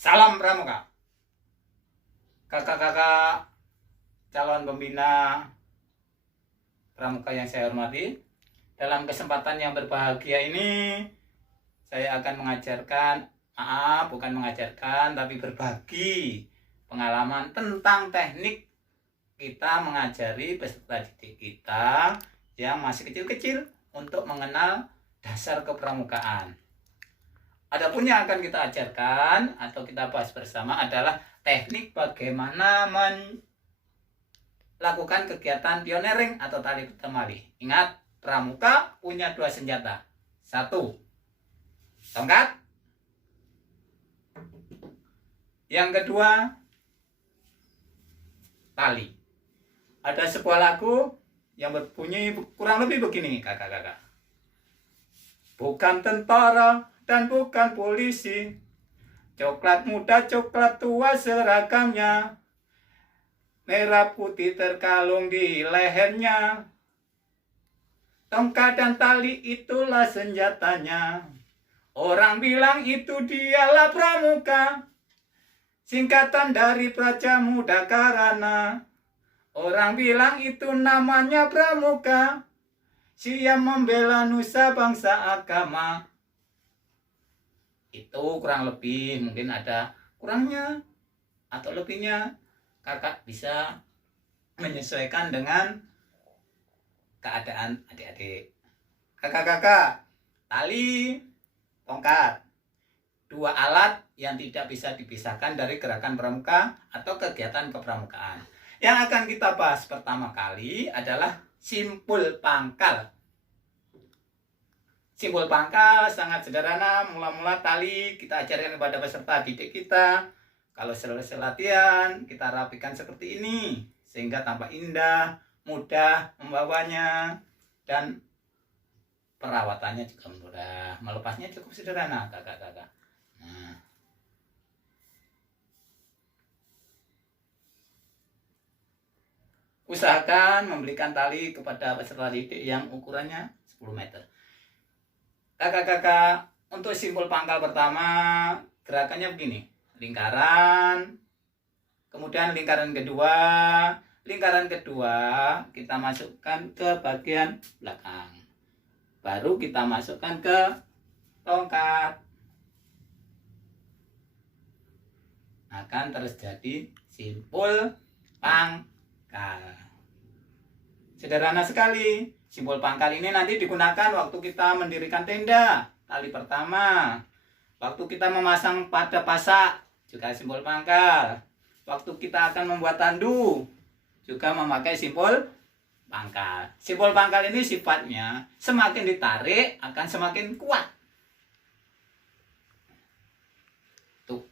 Salam Pramuka. Kakak-kakak calon pembina Pramuka yang saya hormati, dalam kesempatan yang berbahagia ini saya akan mengajarkan, bukan mengajarkan, tapi berbagi pengalaman tentang teknik kita mengajari peserta didik kita yang masih kecil-kecil untuk mengenal dasar kepramukaan. Adapun yang akan kita ajarkan atau kita bahas bersama adalah teknik bagaimana melakukan kegiatan pioneering atau tali temali. Ingat, pramuka punya dua senjata. Satu, tongkat. Yang kedua, tali. Ada sebuah lagu yang berbunyi kurang lebih begini, kakak-kakak. Bukan tentara dan bukan polisi, coklat muda, coklat tua seragamnya, merah putih terkalung di lehernya, tongkat dan tali itulah senjatanya. Orang bilang itu dialah pramuka, singkatan dari Praja Muda Karana. Orang bilang itu namanya pramuka, siap membela nusa bangsa agama. Itu kurang lebih, mungkin ada kurangnya atau lebihnya, kakak bisa menyesuaikan dengan keadaan adik-adik. Kakak-kakak, tali, tongkat, dua alat yang tidak bisa dipisahkan dari gerakan pramuka atau kegiatan kepramukaan. Yang akan kita bahas pertama kali adalah simpul pangkal. Simpul pangkal sangat sederhana. Mula-mula tali kita ajarkan kepada peserta didik kita. Kalau selesai latihan, kita rapikan seperti ini sehingga tampak indah, mudah membawanya, dan perawatannya juga mudah. Melepasnya cukup sederhana, kakak-kakak. Nah, usahakan membelikan tali kepada peserta didik yang ukurannya 10 meter. Kakak-kakak, untuk simpul pangkal pertama, gerakannya begini. Lingkaran, kemudian lingkaran kedua kita masukkan ke bagian belakang. Baru kita masukkan ke tongkat. Akan terjadi simpul pangkal. Sederhana sekali. Simpul pangkal ini nanti digunakan waktu kita mendirikan tenda, tali pertama. Waktu kita memasang pada pasak, juga simpul pangkal. Waktu kita akan membuat tandu, juga memakai simpul pangkal. Simpul pangkal ini sifatnya semakin ditarik akan semakin kuat. Tuh.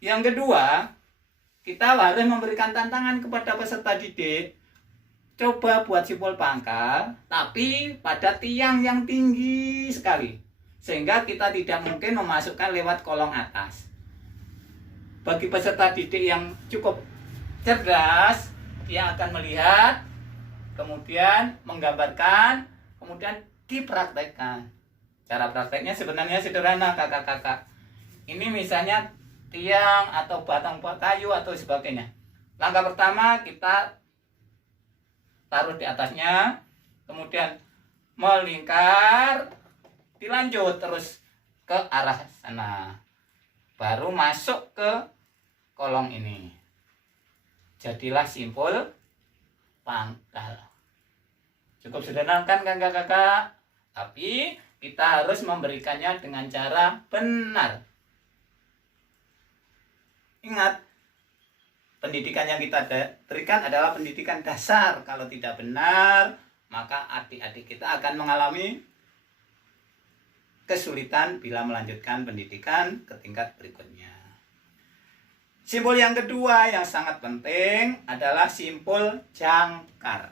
Yang kedua, kita harus memberikan tantangan kepada peserta didik. Coba buat simpul pangkal, tapi pada tiang yang tinggi sekali, sehingga kita tidak mungkin memasukkan lewat kolong atas. Bagi peserta didik yang cukup cerdas, dia akan melihat, kemudian menggambarkan, kemudian dipraktekkan. Cara prakteknya sebenarnya sederhana, kakak-kakak. Ini misalnya tiang atau batang kayu atau sebagainya. Langkah pertama kita taruh di atasnya, kemudian melingkar, dilanjut terus ke arah sana, baru masuk ke kolong ini. Jadilah simpul pangkal. Cukup sederhana kan kakak-kakak? Tapi kita harus memberikannya dengan cara benar. Ingat, pendidikan yang kita berikan adalah pendidikan dasar. Kalau tidak benar, maka adik-adik kita akan mengalami kesulitan bila melanjutkan pendidikan ke tingkat berikutnya. Simpul yang kedua yang sangat penting adalah simpul jangkar.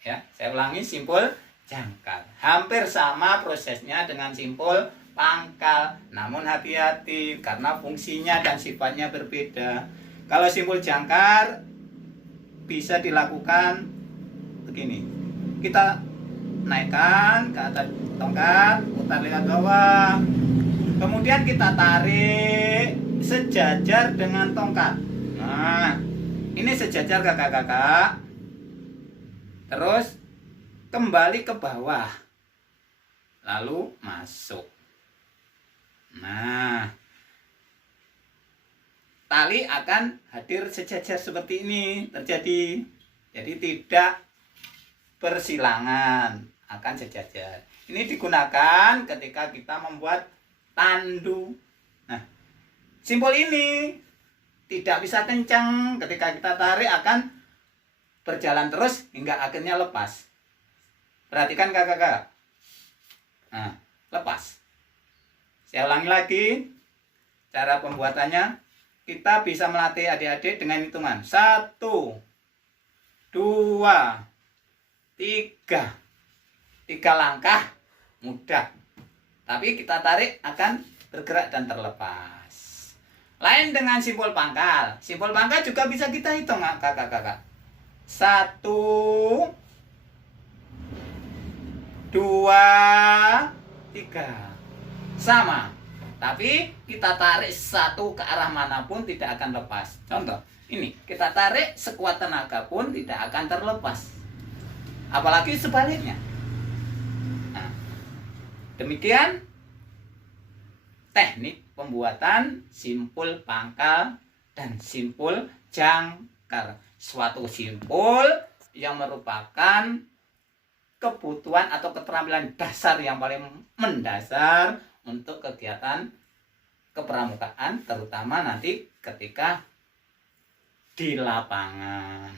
Ya, saya ulangi, simpul jangkar. Hampir sama prosesnya dengan simpul pangkal, namun hati-hati karena fungsinya dan sifatnya berbeda. Kalau simpul jangkar bisa dilakukan begini. Kita naikkan ke atas tongkat, putar lewat bawah. Kemudian Kemudian kita tarik sejajar dengan tongkat. Nah, ini sejajar kakak-kakak. Terus kembali ke bawah. Lalu masuk. Nah, tali akan hadir sejajar seperti ini terjadi. Jadi tidak bersilangan, akan sejajar. Ini digunakan ketika kita membuat tandu. Nah, simpul ini tidak bisa kencang, ketika kita tarik akan berjalan terus hingga akhirnya lepas. Perhatikan kakak-kakak. Nah, lepas. Saya ulangi lagi cara pembuatannya. Kita bisa melatih adik-adik dengan hitungan 1, 2, 3. 3 langkah mudah. Tapi kita tarik akan bergerak dan terlepas. Lain dengan simpul pangkal. Simpul pangkal juga bisa kita hitung kakak-kakak. 1, 2, 3. Sama. Tapi kita tarik satu ke arah manapun tidak akan lepas. Contoh, ini kita tarik sekuat tenaga pun tidak akan terlepas. Apalagi sebaliknya. Nah, demikian teknik pembuatan simpul pangkal dan simpul jangkar. Suatu simpul yang merupakan kebutuhan atau keterampilan dasar yang paling mendasar untuk kegiatan kepramukaan, terutama nanti ketika di lapangan.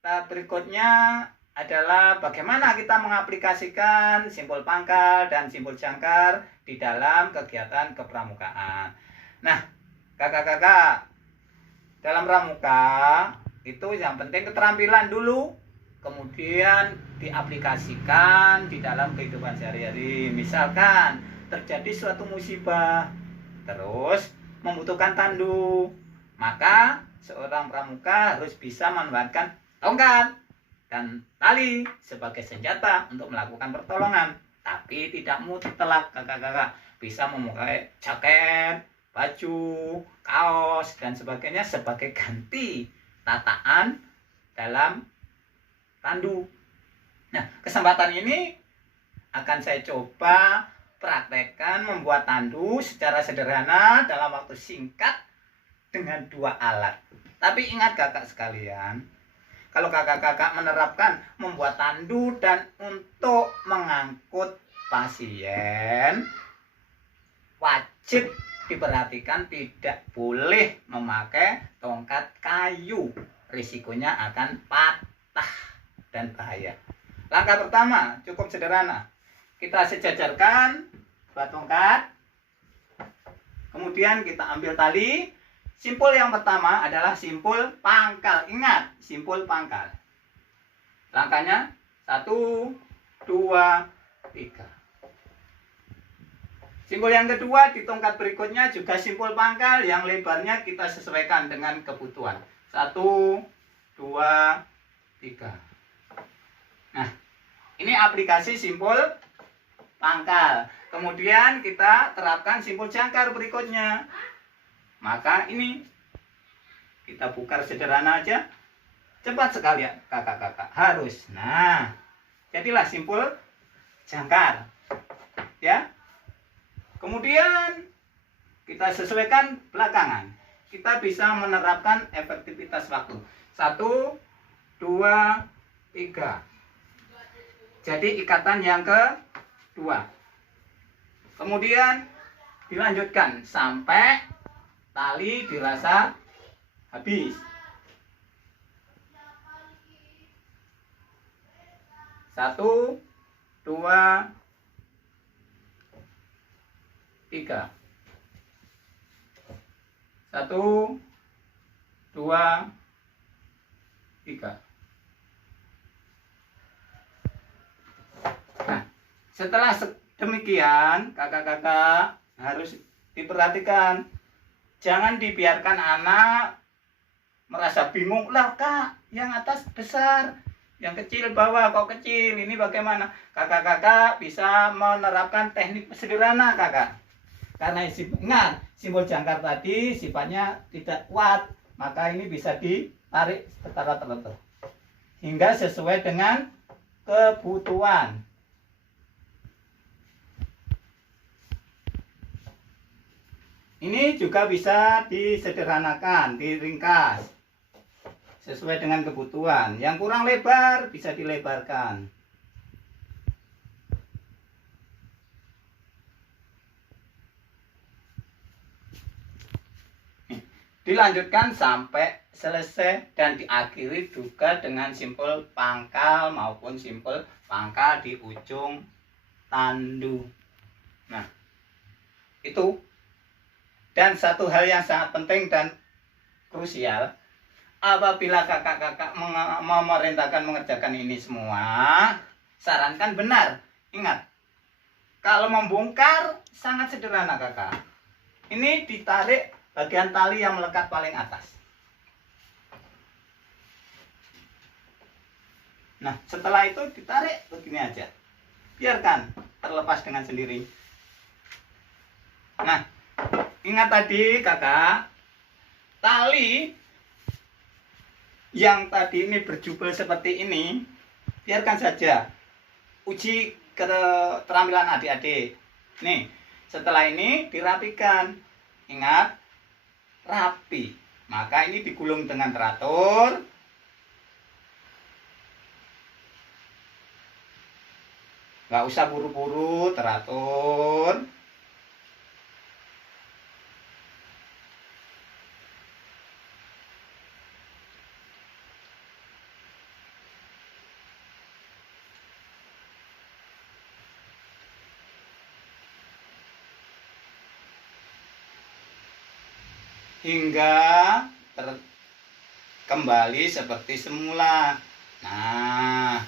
Tahap berikutnya adalah bagaimana kita mengaplikasikan simpul pangkal dan simpul jangkar di dalam kegiatan kepramukaan. Nah, kakak-kakak, dalam pramuka itu yang penting keterampilan dulu, kemudian diaplikasikan di dalam kehidupan sehari-hari. Misalkan terjadi suatu musibah, terus membutuhkan tandu, maka seorang pramuka harus bisa memanfaatkan tongkat dan tali sebagai senjata untuk melakukan pertolongan. Tapi tidak mutlak kakak-kakak, bisa memakai jaket, baju, kaos dan sebagainya sebagai ganti tataan dalam tandu. Nah, kesempatan ini akan saya coba praktekkan membuat tandu secara sederhana dalam waktu singkat dengan 2 alat. Tapi ingat kakak sekalian, kalau kakak-kakak menerapkan membuat tandu dan untuk mengangkut pasien, wajib diperhatikan tidak boleh memakai tongkat kayu. Risikonya akan patah dan bahaya. Langkah pertama cukup sederhana. Kita sejajarkan 2 tongkat. Kemudian kita ambil tali. Simpul yang pertama adalah simpul pangkal. Ingat, simpul pangkal. Langkahnya 1, 2, 3. Simpul yang kedua di tongkat berikutnya juga simpul pangkal yang lebarnya kita sesuaikan dengan kebutuhan. 1, 2, 3. Nah, ini aplikasi simpul pangkal. Kemudian kita terapkan simpul jangkar berikutnya. Maka ini kita bukar sederhana aja. Cepat sekali ya kakak-kakak. Harus. Nah, jadilah simpul jangkar. Ya. Kemudian kita sesuaikan belakangan. Kita bisa menerapkan efektivitas waktu. 1, 2, 3. Jadi ikatan yang kedua. Kemudian dilanjutkan sampai tali dirasa habis. 1, 2, 3. 1, 2, 3. Nah, setelah demikian, kakak-kakak harus diperhatikan. Jangan dibiarkan anak merasa bingung. Lah kak, yang atas besar, yang kecil bawah, kok kecil, ini bagaimana? Kakak-kakak bisa menerapkan teknik sederhana kakak. Karena ingat, simbol jangkar tadi sifatnya tidak kuat, maka ini bisa ditarik secara tertentu hingga sesuai dengan kebutuhan. Ini juga bisa disederhanakan, diringkas sesuai dengan kebutuhan. Yang kurang lebar bisa dilebarkan. Dilanjutkan sampai selesai dan diakhiri juga dengan simpul pangkal maupun simpul pangkal di ujung tandu. Nah, itu. Dan satu hal yang sangat penting dan krusial, apabila kakak-kakak memerintahkan mengerjakan ini semua, sarankan benar. Ingat, kalau membongkar sangat sederhana kakak. Ini ditarik bagian tali yang melekat paling atas. Nah, setelah itu ditarik begini aja. Biarkan terlepas dengan sendiri. Nah, ingat tadi kakak, tali yang tadi ini berjubel seperti ini, biarkan saja. Uji keterampilan adik-adik. Nih, setelah ini dirapikan. Ingat, rapi. Maka ini digulung dengan teratur. Nggak usah buru-buru, teratur. Hingga kembali seperti semula. Nah,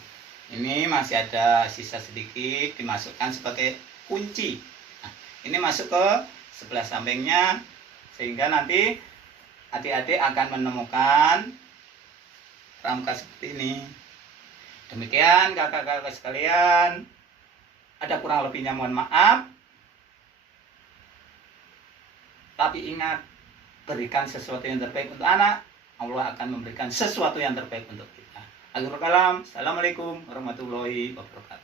ini masih ada sisa sedikit, dimasukkan sebagai kunci. Nah, ini masuk ke sebelah sampingnya, sehingga nanti adik-adik akan menemukan pramuka seperti ini. Demikian kakak-kakak sekalian, ada kurang lebihnya mohon maaf. Tapi ingat, berikan sesuatu yang terbaik untuk anak, Allah akan memberikan sesuatu yang terbaik untuk kita. Akhirul kalam, assalamualaikum warahmatullahi wabarakatuh.